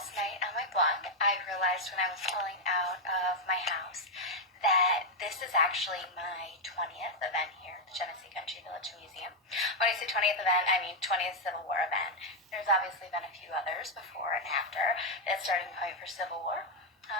last night on my blog, I realized when I was pulling out of my house that this is actually my 20th event here at the Genesee Country Village Museum. When I say 20th event, I mean 20th Civil War event. There's obviously been a few others before and after that starting point for Civil War.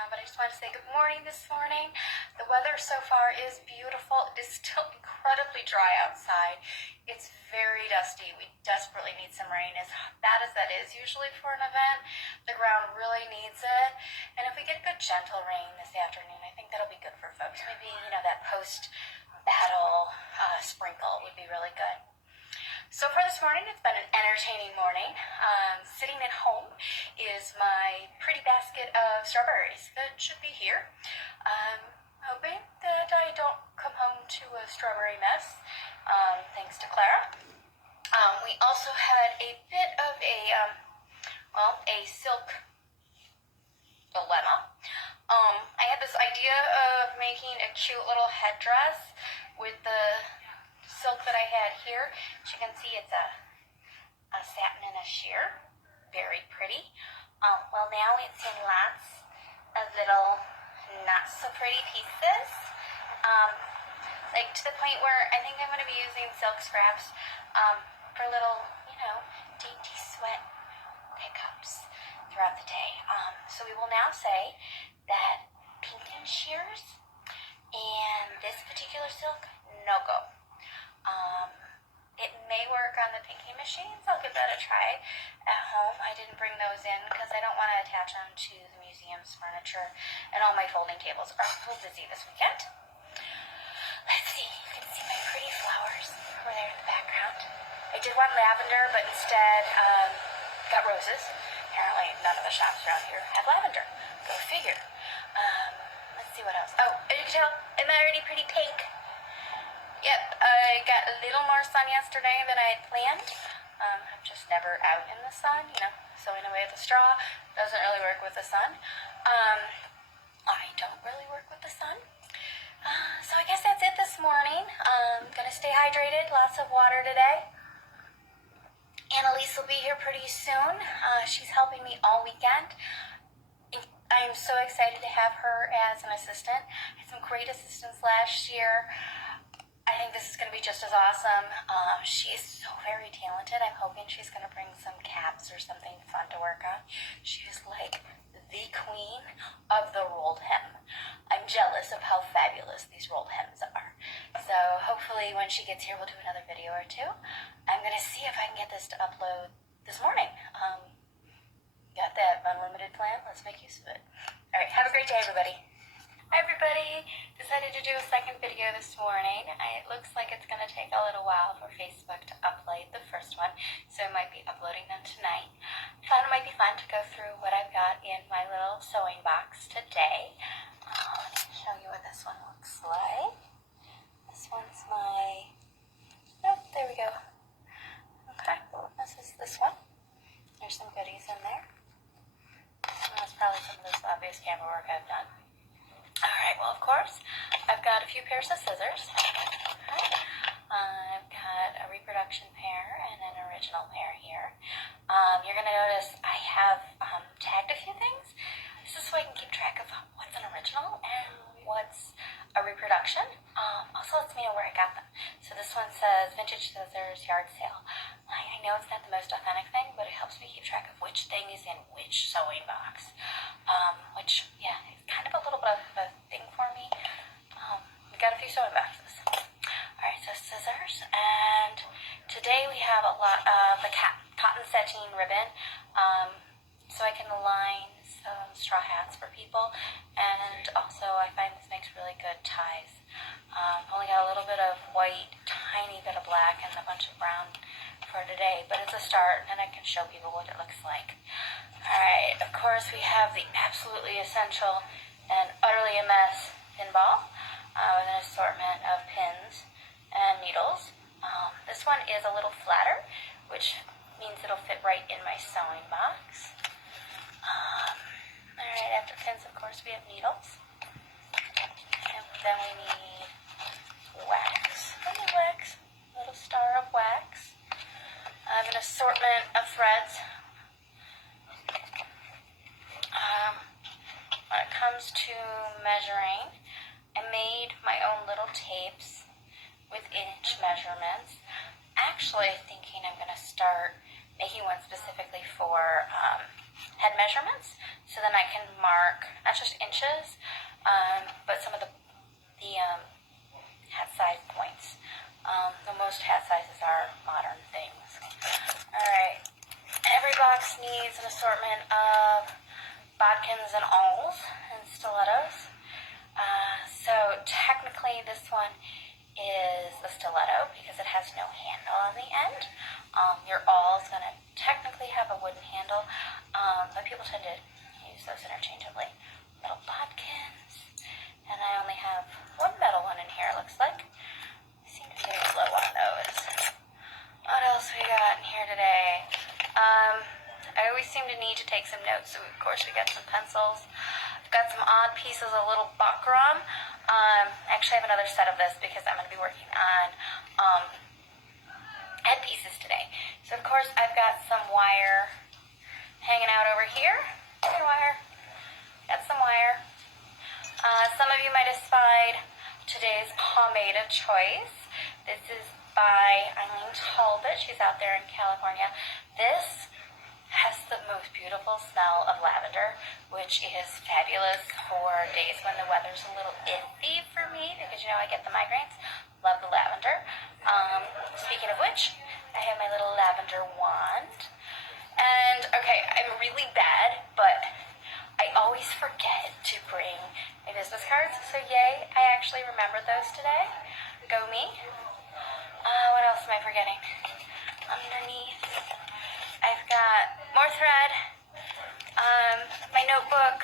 But I just wanted to say good morning this morning. The weather so far is beautiful. It is still incredibly dry outside. It's very dusty. We desperately need some rain. As bad as that is usually for an event, the ground really needs it. And if we get good gentle rain this afternoon, I think that'll be good for folks. Maybe, that post-battle sprinkle would be really good. So for this morning, it's been an entertaining morning. Sitting at home is my pretty basket of strawberries that should be here. Hoping that I don't come home to a strawberry mess, thanks to Clara. We also had a bit of a silk dilemma. I had this idea of making a cute little headdress with the silk that I had here. As you can see, it's a satin and a sheer. Very pretty. Well, now it's in lots of little not so pretty pieces. To the point where I think I'm going to be using silk scraps for little, dainty sweat pickups throughout the day. So we will now say that pinking shears and this particular silk, no go. It may work on the pinking machines. I'll give that a try at home. I didn't bring those in because I don't want to attach them to the museum's furniture, and all my folding tables are full busy this weekend. Let's see. You can see my pretty flowers over there in the background. I did want lavender, but instead got roses. Apparently none of the shops around here have lavender. Go figure. Let's see what else. Oh, as you can tell, I'm already pretty pink. Yep, I got a little more sun yesterday than I had planned. I'm just never out in the sun, sewing away at the straw doesn't really work with the sun. I don't really work with the sun. So I guess that's it this morning. Gonna stay hydrated, lots of water today. Annalise will be here pretty soon. She's helping me all weekend. I am so excited to have her as an assistant. I had some great assistants last year. I think this is going to be just as awesome. She is so very talented. I'm hoping she's going to bring some caps or something fun to work on. She is like the queen of the rolled hem. I'm jealous of how fabulous these rolled hems are. So hopefully when she gets here, we'll do another video or two. I'm going to see if I can get this to upload this morning. Got that unlimited plan. Let's make use of it. All right. Have a great day, everybody. Hi everybody, decided to do a second video this morning. It looks like it's going to take a little while for Facebook to upload the first one, so I might be uploading them tonight. I thought it might be fun to go through what I've got in my little sewing box today. Let me show you what this one looks like. This one's my, there we go. Okay, this is this one. There's some goodies in there. That's probably some of this obvious camera work I've done. Alright, well, of course, I've got a few pairs of scissors. Okay. I've got a reproduction pair and an original pair here. You're going to notice I have tagged a few things. This is so I can keep track of what's an original and what's a reproduction. Also lets me know where I got them. So this one says Vintage Scissors Yard Sale. I know it's not the most authentic thing, but it helps me keep track of which thing is in which sewing box. Which, yeah, is kind of a little bit of a thing for me. We've got a few sewing boxes. Alright, so scissors. And today we have a lot of the cotton sateen ribbon. So I can align some straw hats for people. And also I find this makes really good ties. Only got a little bit of white, tiny bit of black, and a bunch of brown for today, but it's a start and I can show people what it looks like. Alright, of course we have the absolutely essential and utterly a mess pin ball with an assortment of pins and needles. This one is a little flatter, which means it'll fit right in my sewing box. Alright, after pins, of course, we have needles. And then we need wax. A little star of wax. I have an assortment of threads. comes to measuring, I made my own little tapes with inch measurements. Actually thinking I'm going to start making one specifically for head measurements, so then I can mark not just inches, but some of the hat size points. The most hat sizes are modern things. Alright, every box needs an assortment of bodkins and awls and stilettos. So technically this one is a stiletto because it has no handle on the end. Your awl is going to technically have a wooden handle, but people tend to use those interchangeably. Little bodkins, and I only have one metal one in here, it looks like. I seem to be getting low on those. What else we got in here today? I always seem to need to take some notes, so of course we got some pencils. I've got some odd pieces of little buckram. Actually, I have another set of this because I'm going to be working on headpieces today. So of course I've got some wire hanging out over here. Hey, wire. Got some wire. Some of you might have spied today's pomade of choice. This is by Eileen Talbot. She's out there in California. This has the most beautiful smell of lavender, which is fabulous for days when the weather's a little iffy for me because, you know, I get the migraines. Love the lavender. Speaking of which, I have my little lavender wand. And, okay, I'm really bad, but I always forget to bring my business cards. So, yay, I actually remembered those today. Go me. What else am I forgetting? Underneath, I've got more thread, my notebook.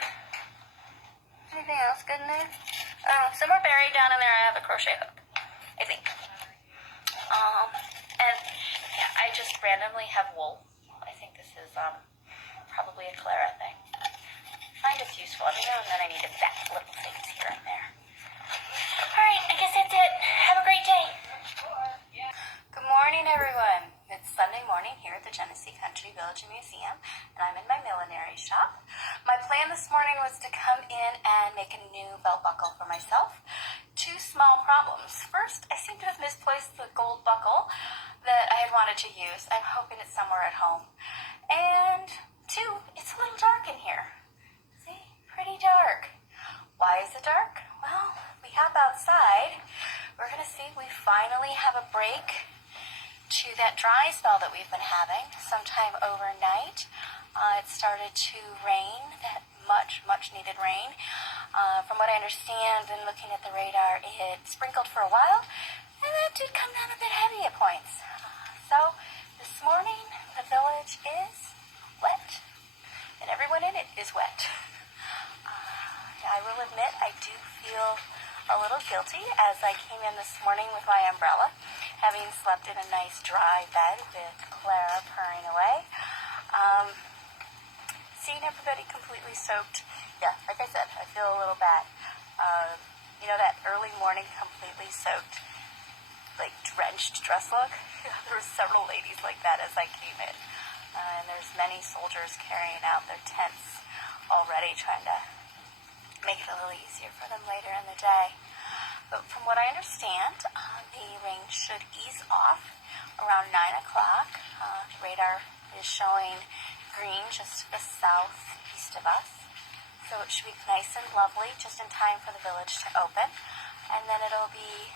Anything else good in there? Oh, somewhere buried down in there I have a crochet hook, I think. And yeah, I just randomly have wool. I think this is probably a Clara thing. I find it's useful. Every now and then I need to back little things here and there. Alright, I guess that's it. Have a great day. Good morning, everyone. It's Sunday morning here at the Genesee Country Village Museum, and I'm in my millinery shop. My plan this morning was to come in and make a new belt buckle for myself. Two small problems. First, I seem to have misplaced the gold buckle that I had wanted to use. I'm hoping it's somewhere at home. And two, it's a little dark in here. See? Pretty dark. Why is it dark? Well, we hop outside. We're going to see we finally have a break to that dry spell that we've been having sometime overnight. It started to rain, that much needed rain. From what I understand and looking at the radar, it sprinkled for a while, and that did come down a bit heavy at points. So this morning the village is wet, and everyone in it is wet. I will admit I do feel a little guilty as I came in this morning with my umbrella, having slept in a nice dry bed with Clara purring away. Seeing everybody completely soaked, yeah, like I said, I feel a little bad. You know that early morning completely soaked, like drenched dress look? There were several ladies like that as I came in. And there's many soldiers carrying out their tents already, trying to make it a little easier for them later in the day. But from what I understand, the rain should ease off around 9 o'clock. The radar is showing green just to the southeast of us. So it should be nice and lovely just in time for the village to open. And then it'll be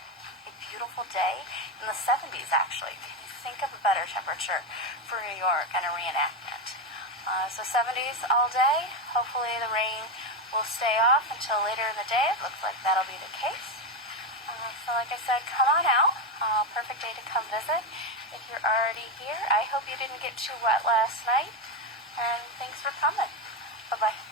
a beautiful day in the 70s, actually. Can you think of a better temperature for New York and a reenactment? So 70s all day. Hopefully the rain will stay off until later in the day. It looks like that'll be the case. So like I said, come on out. Perfect day to come visit. If you're already here, I hope you didn't get too wet last night. And thanks for coming. Bye-bye.